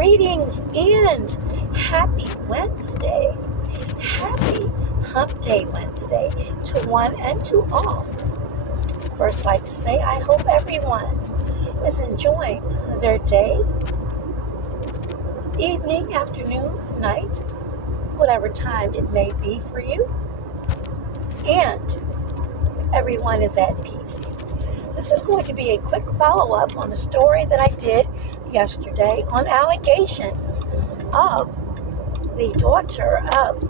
Greetings and happy Wednesday. Happy Hump Day Wednesday to one and to all. First, I'd like to say I hope everyone is enjoying their day, evening, afternoon, night, whatever time it may be for you, and everyone is at peace. This is going to be a quick follow-up on a story that I did yesterday on allegations of the daughter of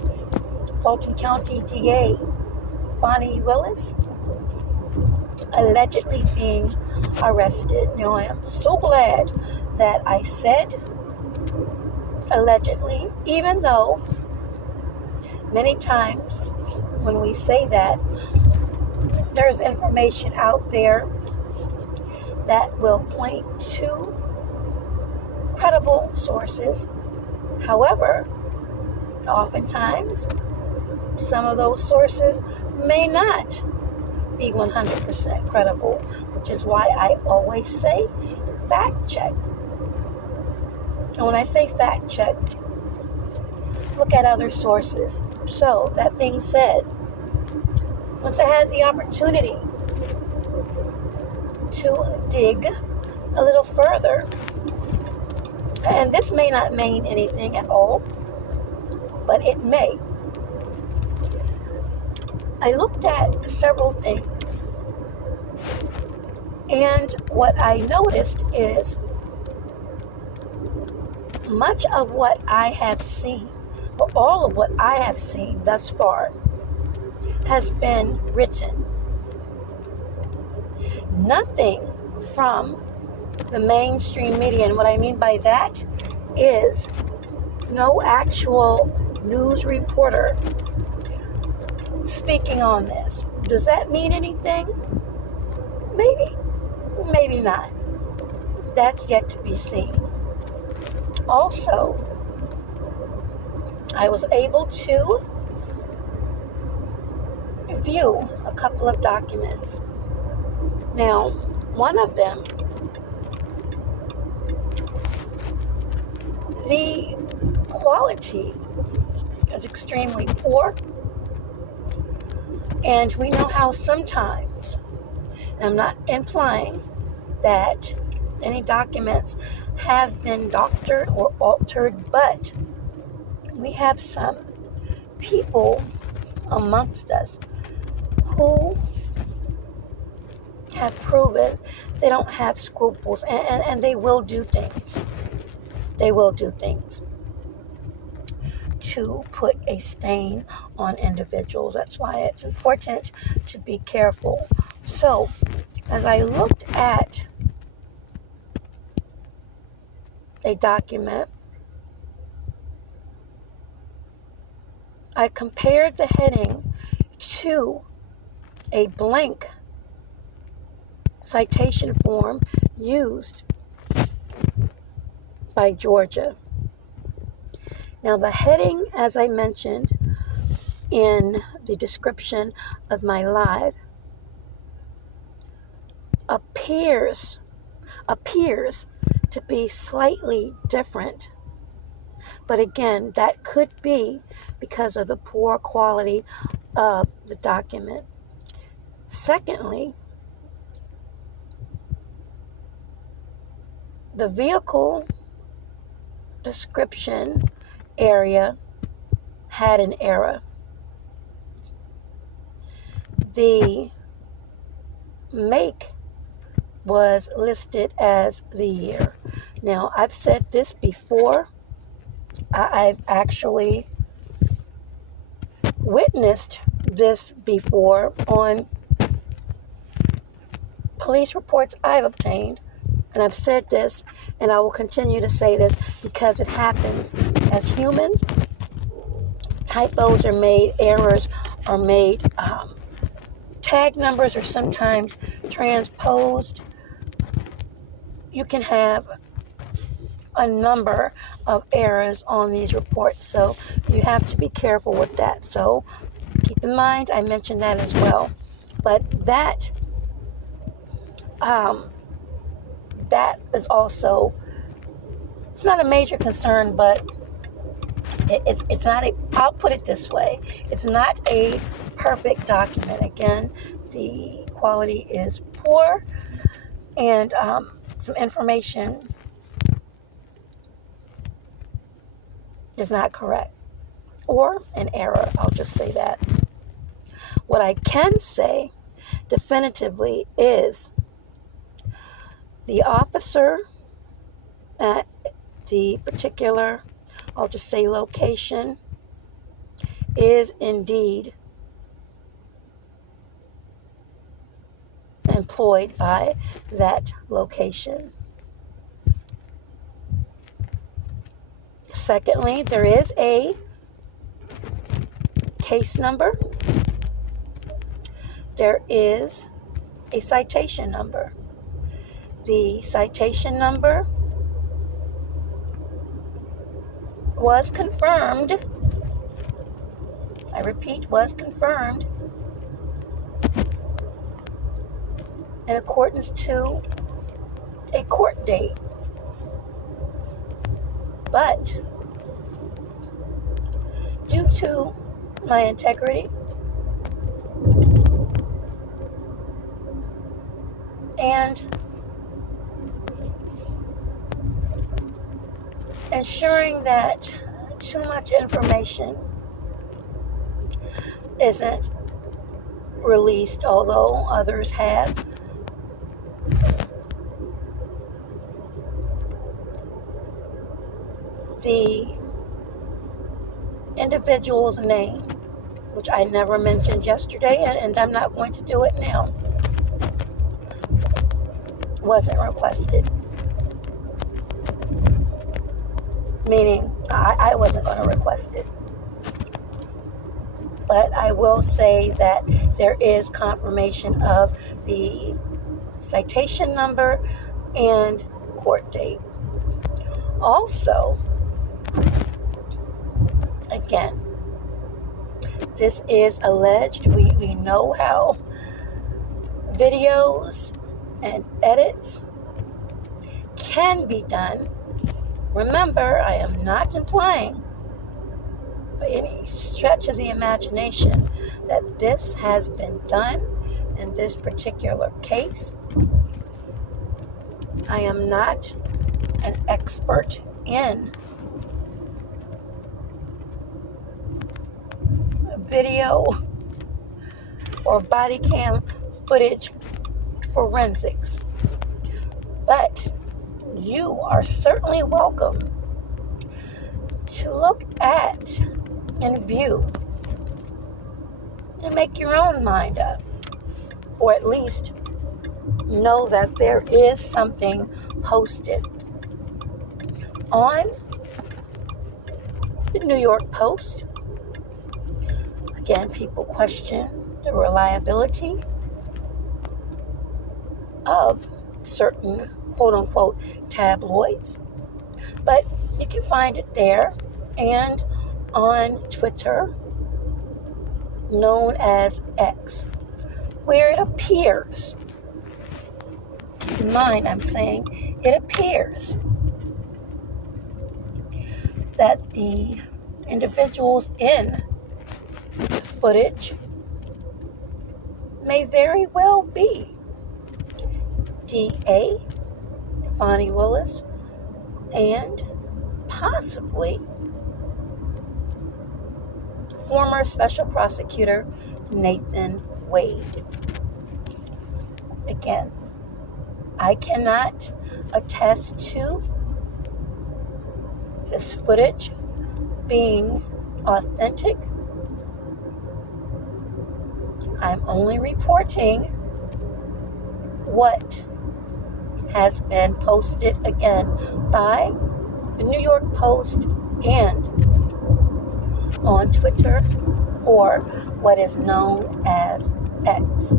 Fulton County DA Bonnie Willis allegedly being arrested. Now, I am so glad that I said allegedly, even though many times when we say that, there's information out there that will point to credible sources. However, oftentimes, some of those sources may not be 100% credible, which is why I always say fact check. And when I say fact check, look at other sources. So, that being said, once I had the opportunity to dig a little further, and this may not mean anything at all, but it may. I looked at several things, and what I noticed is much of what I have seen, or all of what I have seen thus far, has been written. Nothing from the mainstream media, and what I mean by that is no actual news reporter speaking on this. Does that mean anything? Maybe, maybe not. That's yet to be seen. Also, I was able to view a couple of documents. Now, one of them, the quality is extremely poor, and we know how sometimes, and I'm not implying that any documents have been doctored or altered, but we have some people amongst us who have proven they don't have scruples, and they will do things. They will do things to put a stain on individuals. That's why it's important to be careful. So, as I looked at a document, I compared the heading to a blank citation form used by Georgia. Now, the heading, as I mentioned in the description of my live, appears to be slightly different. But again, that could be because of the poor quality of the document. Secondly, the vehicle description area had an error. The make was listed as the year. Now, I've said this before. I've actually witnessed this before on police reports I've obtained. And I've said this, and I will continue to say this because it happens. As humans, typos are made, errors are made, tag numbers are sometimes transposed. You can have a number of errors on these reports, so you have to be careful with that. So keep in mind, I mentioned that as well. But that is also it's not a major concern, but it's not a, I'll put it this way, it's not a perfect document. Again, the quality is poor, and some information is not correct, or an error, I'll just say that. What I can say definitively is the officer at the particular, I'll just say, location is indeed employed by that location. Secondly, there is a case number. There is a citation number. The citation number was confirmed. I repeat, was confirmed in accordance to a court date. But due to my integrity and ensuring that too much information isn't released, although others have, the individual's name, which I never mentioned yesterday, and I'm not going to do it now, wasn't requested. Meaning, I wasn't going to request it. But I will say that there is confirmation of the citation number and court date. Also, again, this is alleged. We know how videos and edits can be done. Remember, I am not implying by any stretch of the imagination that this has been done in this particular case. I am not an expert in video or body cam footage forensics, but you are certainly welcome to look at and view and make your own mind up, or at least know that there is something posted on the New York Post. Again, people question the reliability of certain quote-unquote tabloids, but you can find it there, and on Twitter, known as X, where it appears, keep in mind I'm saying it appears, that the individuals in the footage may very well be DA Bonnie Willis and possibly former Special Prosecutor Nathan Wade. Again, I cannot attest to this footage being authentic. I'm only reporting what has been posted, again, by the New York Post and on Twitter, or what is known as X.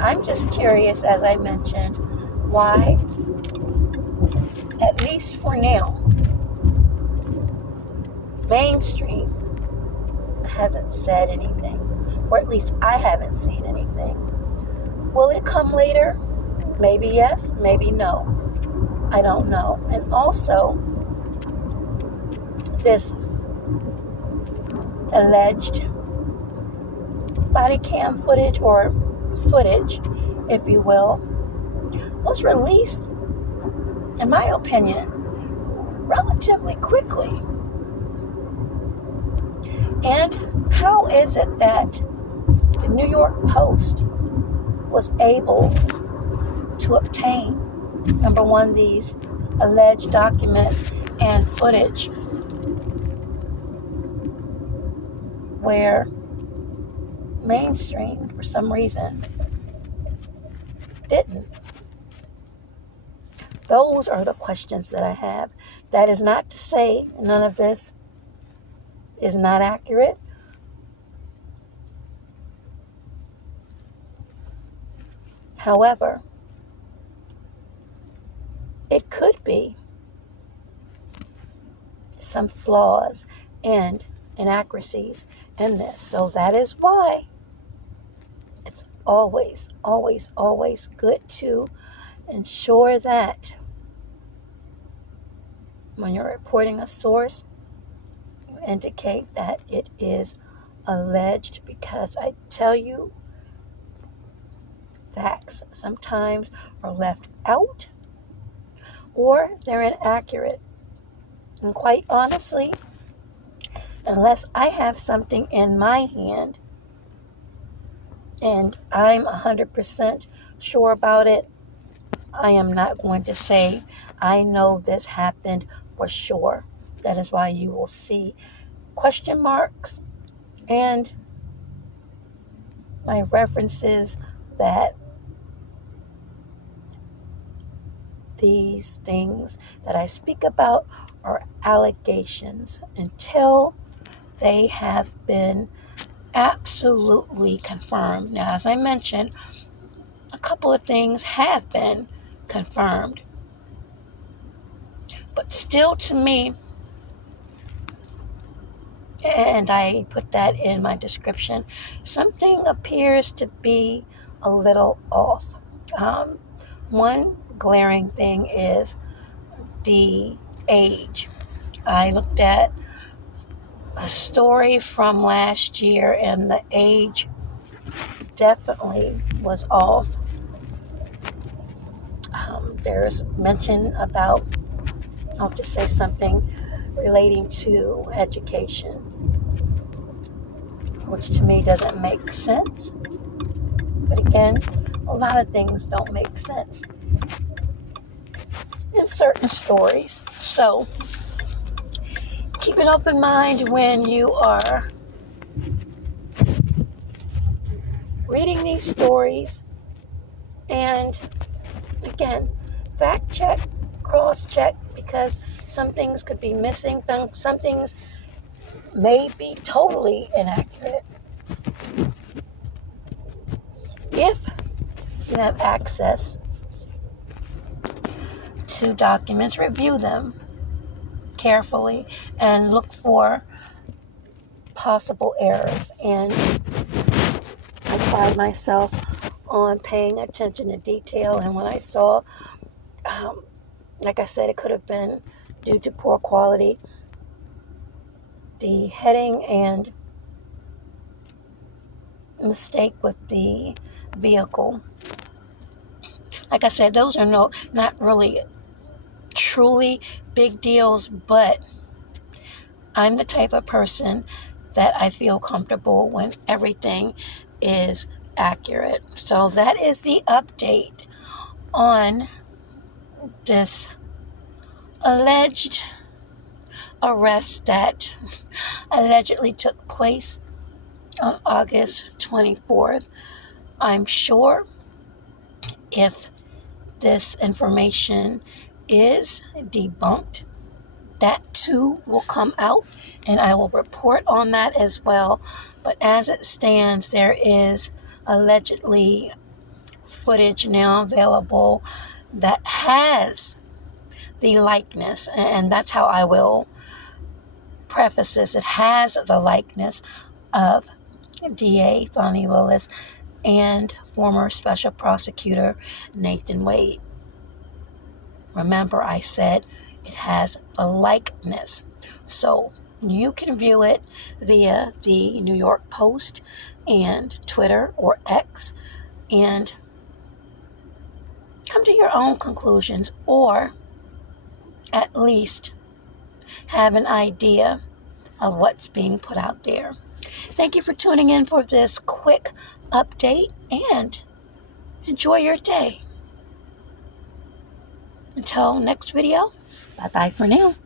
I'm just curious, as I mentioned, why, at least for now, mainstream hasn't said anything, or at least I haven't seen anything. Will it come later? Maybe yes, maybe no. I don't know. And also, this alleged body cam footage, or footage, if you will, was released, in my opinion, relatively quickly. And how is it that the New York Post was able to obtain, number one, these alleged documents and footage, where mainstream, for some reason, didn't? Those are the questions that I have. That is not to say none of this is not accurate. However, it could be some flaws and inaccuracies in this. So that is why it's always, always, always good to ensure that when you're reporting a source, you indicate that it is alleged, because I tell you, facts sometimes are left out or they're inaccurate. And quite honestly, unless I have something in my hand and I'm 100% sure about it, I am not going to say, I know this happened for sure. That is why you will see question marks and my references that these things that I speak about are allegations until they have been absolutely confirmed. Now, as I mentioned, a couple of things have been confirmed, but still, to me, and I put that in my description, something appears to be a little off. One glaring thing is the age. I looked at a story from last year, and the age definitely was off. There's mention about, I'll just say something relating to education, which to me doesn't make sense. But again, a lot of things don't make sense in certain stories. So keep an open mind when you are reading these stories. And again, fact check, cross check, because some things could be missing, some things may be totally inaccurate. If you have access to documents, review them carefully and look for possible errors. And I pride myself on paying attention to detail, and when I saw, like I said, it could have been due to poor quality, the heading and mistake with the vehicle. Like I said, those are not really truly big deals, but I'm the type of person that I feel comfortable when everything is accurate. So that is the update on this alleged arrest that allegedly took place on August 24th. I'm sure if this information is debunked, that too will come out, and I will report on that as well. But as it stands, there is allegedly footage now available that has the likeness, and that's how I will preface this. It has the likeness of DA Fani Willis and former special prosecutor Nathan Wade. Remember, I said it has the likeness. So you can view it via the New York Post and Twitter or X and come to your own conclusions, or at least have an idea of what's being put out there. Thank you for tuning in for this quick update, and enjoy your day. Until next video, bye-bye for now.